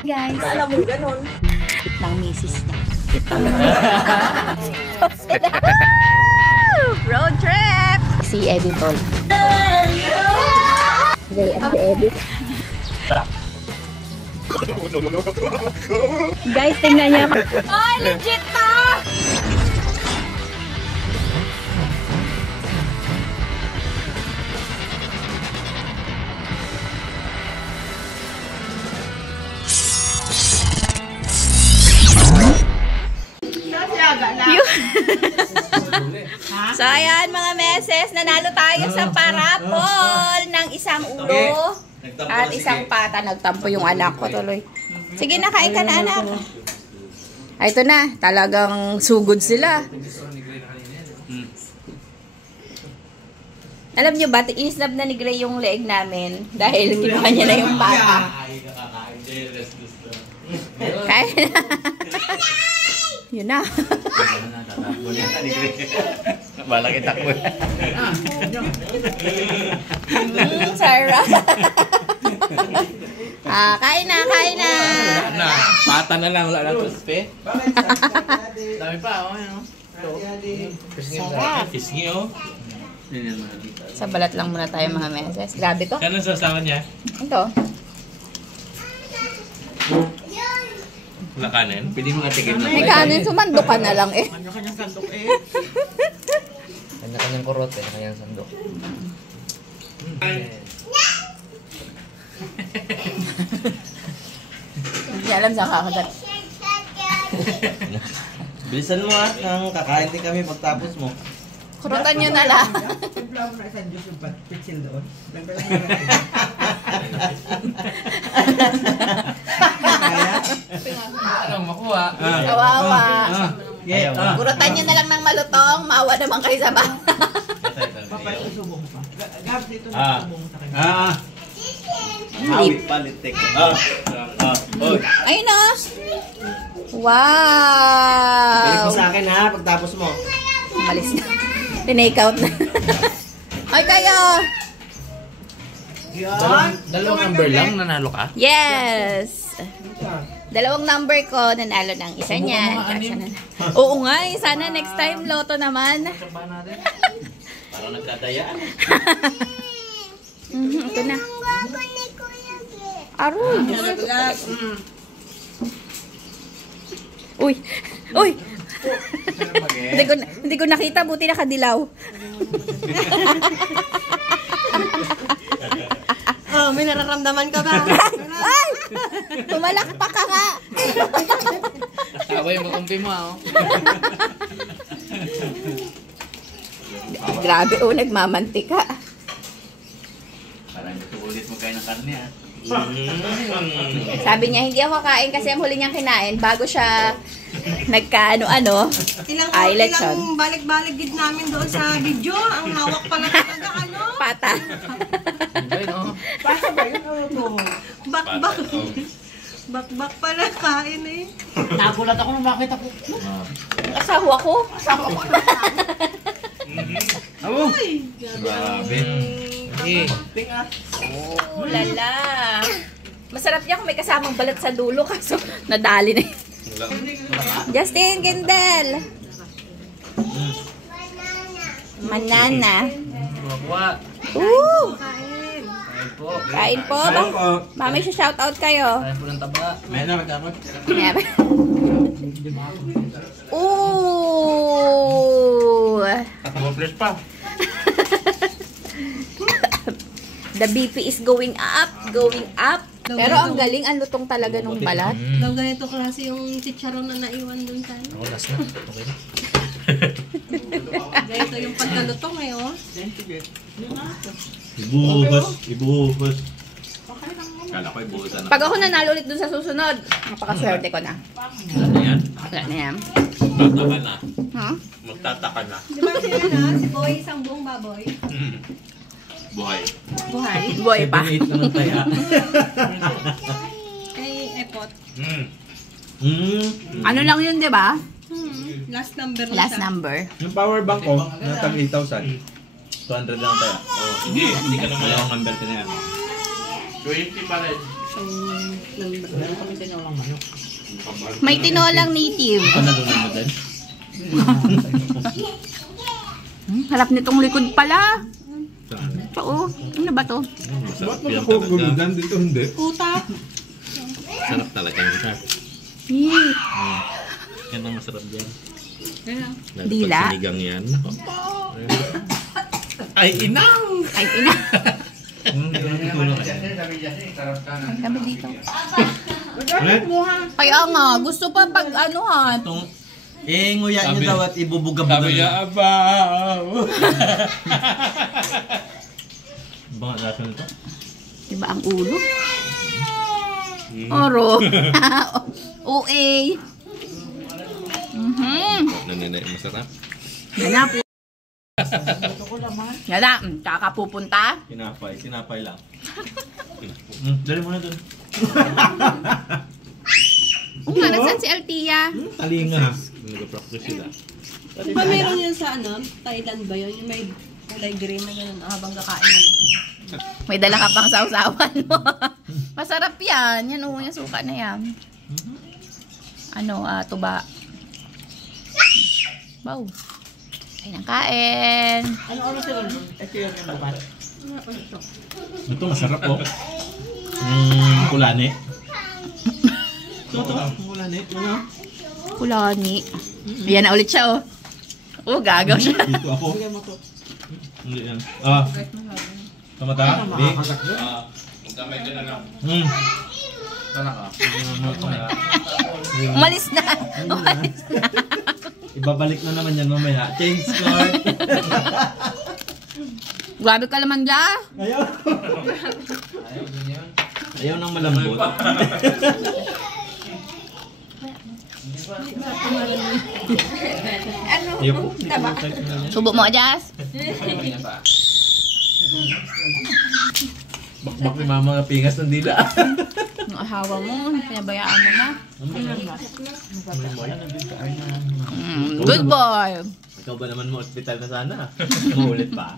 Guys, Alam mo ganun. ng misis niya. Road trip! Si Editor. They at the edit. Guys, tingnan niya. Ay, legit to! So ayan mga meses, nanalo tayo sa parapol ng isang ulo at isang pata. Nagtampo yung anak ko tuloy. Sige na, kain ka na anak. Ay, ito na, talagang sugod sila. Alam nyo ba, inisnab na ni Gray yung leeg namin dahil kinuha niya na yung pata. Kain na. Yun na. Balak itakbo. Sarah. Kain na, kain na. Pata na lang, wala na to, pe. Dami pa, oh, ano. Sarap. Pisngi, oh. Sa balat lang muna tayo mga meses. Grabe to. Kano sasawa niya? Ito. Wala kanin? Pwede mo katikim na. May kanin, sumando ka na lang eh. Kanya-kanyang sandok eh. Kanya-kanyang kurot, kanya-kanyang sandok. Hindi alam saan kakagat. Bilisan mo nang kakain din kami pagtapos mo. Kurutan nyo na lang. Simpla mo na isang Diyos yung pitsil doon. Anong makuha? Kawawa. Yeah. Kurutan nyo na lang ng malutong. Maawa naman kayo sa bata. Papayusubong pa. Gab, dito na subong sa kanya. Awit palitik. Oy. Ayun o. Wow. Balik mo sa akin ha pagtapos mo. Malis na. Tinake out na. Ay kayo. Dalawang number lang, nanalo ka? Yes. Dalawang number ko, nanalo ng isa niyan. Oo nga, sana next time loto naman. Parang nagkadayaan. Ito na. Aroy. Uy. Uy. Hindi ko nakita, buti nakadilaw. Oh, may nararamdaman ka ba? Ay! Tumalakpak ka nga. Ako yung makumpi mo, oh. Grabe, nagmamantika. Parang gusto ulit mo kayo ng karne, ah. Sabi niya, hindi ako kain kasi ang huli niyang kinain bago siya nagkaano-ano. Ilang balik-balik gid namin doon sa video. Ang hawak pala talaga, ano? Pata. Hindi, no? Pasa ba yun? Ano to? Bakbak. Bakbak pala kain eh. Nagulat ako nung bakit ako. Asawa ko. Amo! Grabe. Oh, lala. Masarap niya kung may kasamang balat sa dulo kaso nadali na yun. Justin, Gendel. Banana. Ooh. Kain po. Mami, shoutout kayo. Kain po ng taba. May na magkakot. Ooh. Plus pa. The BP is going up, going up. Pero ang galing, ang lutong talaga nung balat. Daw ganito klase yung chicharon na naiwan dun sa ano. Ako, last na. Okay na. Ganito yung pagkalutong eh, oh. Ibuhos. Kala ko ibuhusan na. Pag ako nanalo ulit dun sa susunod, napakaswerte ko na. Ano yan? Wala na yan. Magtataka na. Huh? Magtataka na. Di ba siya na? Si Boy, isang buong baboy. Buhay. Buhay. Boy pa. 7-8 naman tayo. Ay, epot. Ano lang yun, di ba? Last number lang Last siya. number. Yung power bank ko, natag 8,000. 200 lang tayo. Hindi ka naman Dalawang number ko na yan. 20 pa rin. Meron kami tinolang manok. May tinolang native. Ano doon naman din? Harap nitong likod pala. Saan? Ito oh. Ano ba to? Masarap yan talaga. dito hindi? Puta. Sarap talaga yun. Yee. Yan ang masarap dyan. Lalo Dila. pag sinigang yan. Ay, inang! Ay, ina. Sarap Kami dito. Ulit? Kaya nga, gusto pa pag anuhan. Itong, nguya niyo daw at ibubuga-buga Sabi niya, na. abaw! Baka lasa nito? Diba ang ulo? Oro. OA. Nananay, masarap. Yan po. Yan na, kakapupunta. Sinapay lang. Dali mo na dun. Oo nga, nasan si Altia? Talinga. Nag-practice sila. Di ba meron yun sa ano? Thailand ba yun? Yung may kulay green na gano'n habang kakain. May dala ka pang sausawan mo. Masarap yan. Yan yung suka na yan. Ano, tuba. Wow. Kain ang kain. Ano sila nun? Ito yung babat. Ito masarap oh. Kulane. Ito, kulane. Ano? Kulani. Ayan na ulit siya, oh. Oh, gagaw siya. Dito ako. Hindi yan. Kamata? Big? Magkamay ka na lang. Umalis na. Umalis na. Ibabalik na naman yan mamaya. Change card. Grabe ka naman dyan. Ayaw. Ayaw nang malambot. Ayaw po. Subo mo, Jas. Bakbak ni mama pingas ng dila. Ang ahawa mo, pinabayaan mo na. Good boy. Ikaw ba naman mo ospital na sana? Maulit pa.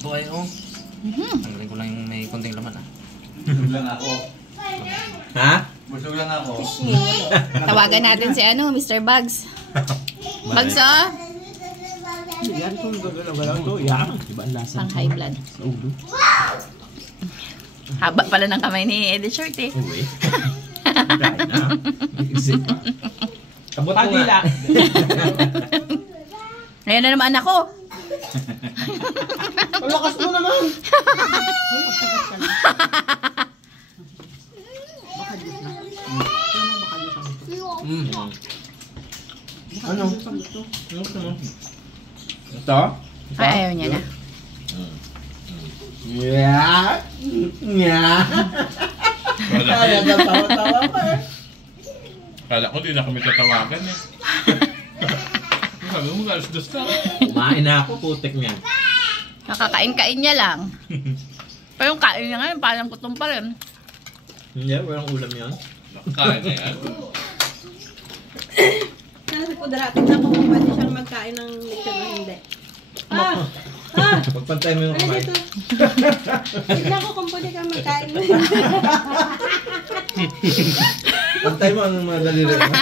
Ito ay tanggalin ko lang yung may konting laman Busog lang ako. Ha? Busog lang ako. Tawagan natin si Mr. Bugs. Bugs, oh. Yan kung gagalaw to. Yan. Iba ang lasa. Pang high blood. Haba pala ng kamay ni Eddie Short, eh. Uwi. Dahil na. Isip pa. Kabot ko nga. Ngayon na naman ako. Ang lakas mo naman. Ano? Ito? Ay, ayaw niya na. Yeah. Yeah. Tawa-tawa pa eh. Kala ko di na kami tatawagan eh. Sabi mo, alas-dos na. Kumain na ako, putik niya. Nakakain-kain niya lang. Pero yung kain niya ngayon, parang gutom pa rin. Hindi, walang ulam yan. Kain na yan. Nasa po darating na kung pwede siyang magkain ng lechon o hindi. Pagpantay mo yung Ano kamay. dito? Tignan ko kung pwede kang magkain mo. Pantay mo ang mga daliri mo.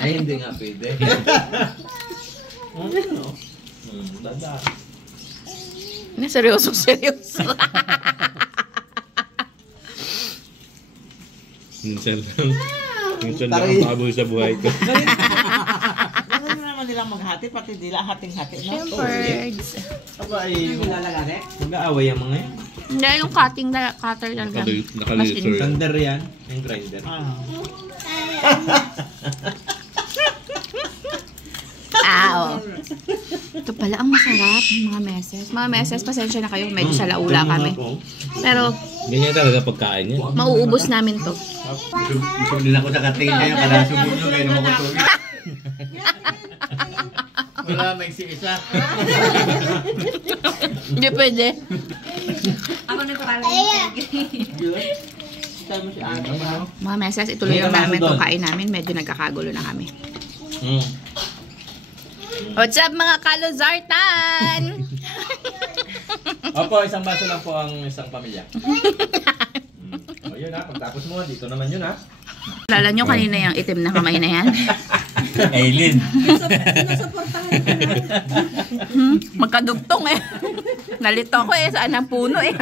Ay, hindi nga pwede. Dada. Ano, seryoso. Minsan lang. Minsan lang ang baboy sa buhay ko. Ano naman nilang maghati, pati nila hating-hati. Shepherds. Aba ay, mag-aaway ang mga yan. Hindi, yung cutter talaga. Nakalitter. Thunder yan, yung grinder. Oo. Ito pala ang masarap, mga meses. Mga meses, pasensya na kayo, medyo sa laula kami. Pero, Ganyan talaga pagkain yan. mauubos namin to. Gusto din ako sa katingin ngayon, kada subog nyo, kayo naman ko tubig. Wala, may isa. Hindi pwede. Ako nagpapala. Mga meses, ituloy lang namin itong kain namin. Medyo nagkakagulo na kami. What's up mga kalozartan? Opo, isang baso lang po ang isang pamilya. O yun ha, pagtapos mo, dito naman yun ha. Lala nyo kanina yung itim na kamay na yan? Aileen. Sinusuportahan ko na. Magkadugtong eh. Nalito ko eh, saan ang puno eh.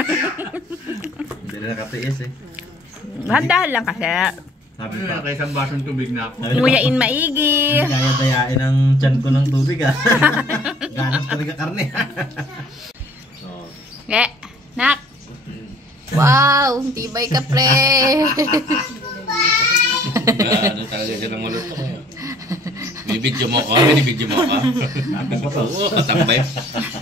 Hindi na nakatiis eh. Handahan lang kasi. Sabi pa. Kaya isang basong tubig na ako. Nguyain maigi. Hindi kaya dayain ang tiyan ko ng tubig ha. Ganas talaga karne. So, Nak. Wow, tibay ka pre. Ano talaga siya ng maluto. Bibidyo mo ko, binibidyo mo ka. Oo,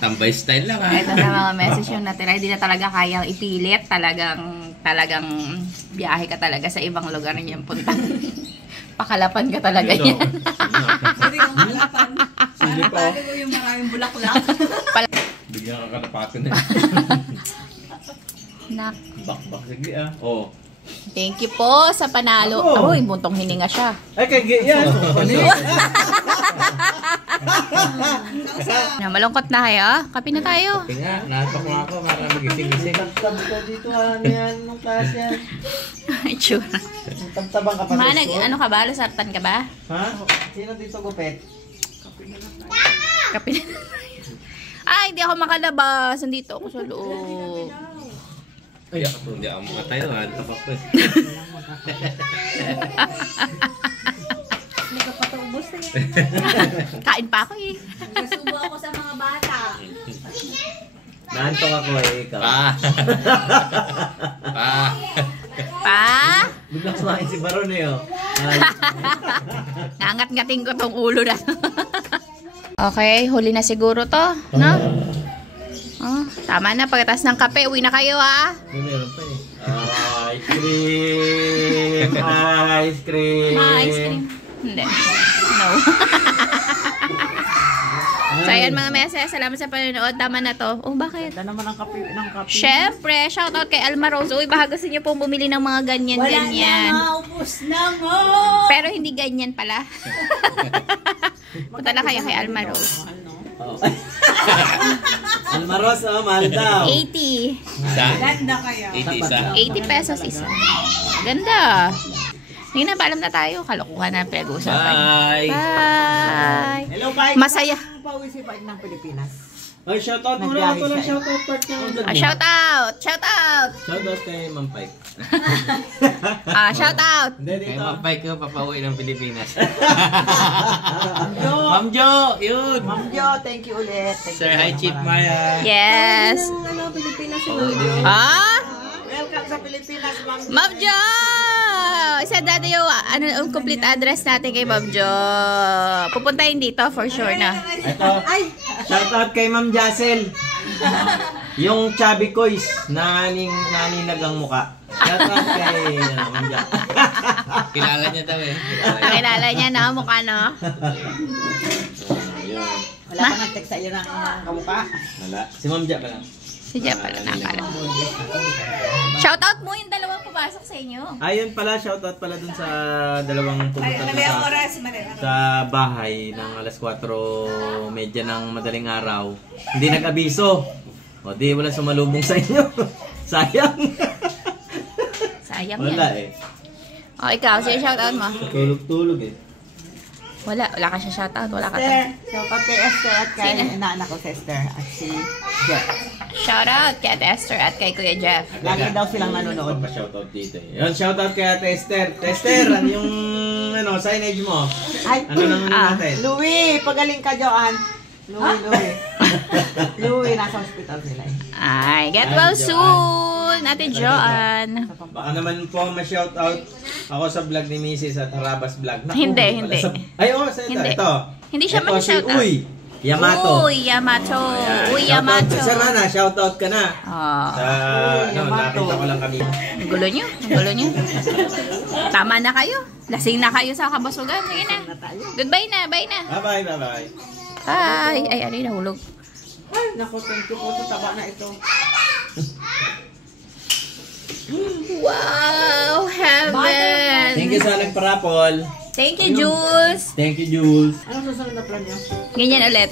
tambay style lang ha. Ito na mga message yung natira. Hindi na talaga kayang ipilit. Talagang biyahe ka talaga sa ibang lugar niyan punta. Pakalapan ka talaga yan. Hindi kang malapan. Sana pali mo yung maraming bulaklak. Bigyan ka kanapatin eh. Nak. bakbak sige ah. Oo. Thank you po sa panalo. Ako. Uy, buntong hininga siya. Ay, kaya yan. Na, malungkot na kayo. Kape na tayo. Kaya, nahapak mo ako para magising-gising. Tabtab ka dito ha. Yan, nung klase yan. Itsura. Tabtabang ka pa Ma, sa school? ano ka ba? Lusartan ka ba? Ha? Sino dito gupet? Kape na. Ay, hindi ako makalabas. Nandito ako sa loob. Ay, hindi ako mga tayo. Tapak ko eh. Nagkapataubos na yan. Kain pa ako eh. Nagsubo ako sa mga bata. Naantok ako eh, ikaw. Pa? Biglang sumakin si Baron eh oh. Ay, Nangat-ngating ko tong ulo na. Okay, huli na siguro to, no? Oh, tama na, pagkatas ng kape, uwi na kayo ha. meron pa eh. Ice cream! Ice cream! Ice cream. Hindi. No. So ayan mga meses, salamat sa panonood. Tama na to. Oh, bakit? Ito naman ang kape. Syempre, shoutout kay Alma Rose. Uy, baka gusto niyo pong bumili ng mga ganyan-ganyan. Ubus na mo! Pero hindi ganyan pala. Punta na kayo kay Alma Rose. Oh. Almaros oh, mahal daw. 80. Isa? Ganda kaya. 80 isa? 80 pesos isa. Ganda. Hindi na, paalam na tayo. Kalokohan na pinag-uusapan. Bye! Bye! Hello, bye. Masaya. Pauwi si Bike ng Pilipinas. Ay, shoutout mo na ako lang. Shoutout part niya ang vlog mo. Shout out! Shout out! Shoutout kay Ma'am Pike. Shout out! Hindi, Kaya dito. mapay ko, papauwi ng Pilipinas. Ma'am Jo! Yun! Ma'am Jo, thank you ulit. Thank Sir, you. hi Chief Maya! Yes! Ano, Pilipinas si Ma'am Jo. Welcome sa Pilipinas, Ma'am Jo. Ma'am Jo! Isa dati yung ang complete address natin kay Ma'am Jo. Pupuntahin dito for sure na. Ito. Shoutout kay Ma'am Jacel. Yung chubby kois na naninag ang muka. Shoutout kay Ma'am Jacel. Kilala niya daw eh. Nakilala niya na mukha, no? Wala pa nag-text sa iyo ng kamukha. Wala. Si Ma'am Ja pa lang. Si Jeff pala nakala. Shout out mo yung dalawang pumasok sa inyo. Ayun pala, shoutout pala dun sa dalawang pumunta sa bahay ng alas 4:30 ng madaling araw. Hindi nag-abiso. O di wala sumalubong sa inyo. Sayang. Sayang Wala yan. eh. O, ikaw, sino shout out mo? Tulog-tulog eh. Wala ka siya shout out. Wala ka Esther. Shout out kay Esther at kay Sino? inaanak ko si Esther at si Jeff. Shout out kay Ate Esther at kay Kuya Jeff. Lagi daw silang nanonood. Pa-shoutout dito eh. Yun, shoutout kay Ate Esther. Esther, ano yung signage mo? Ay, Ano nang natin? Louie, pagaling ka, Joanne. Louie. Louie, nasa hospital sila eh. Ay, get well soon, Ate Joanne. Baka naman po ma-shoutout ako sa vlog ni Mrs. at Harabas Vlog. Naku, Hindi, pala hindi. Ay, oo, sa ito. Hindi. Ito. Hindi siya Ito mag-shoutout. Uy, Yamato. Uy, Yamato. Ayan, Uy, shoutout Yamato. ka sana, shoutout ka na. Oh, Sa, nakita ko lang kami. ang gulo nyo. Ang gulo nyo. Tama na kayo. Lasing na kayo sa kabasugan. Sige na. Goodbye na. Bye na. Bye-bye, bye-bye. Bye. Ay, ano yung nahulog? Ay, naku, thank you po. Taba na ito. Wow, heaven. Thank you sa nagparapol. Thank you, Jules. Thank you, Jules. Anong susunod na plan niyo? Ganyan ulit.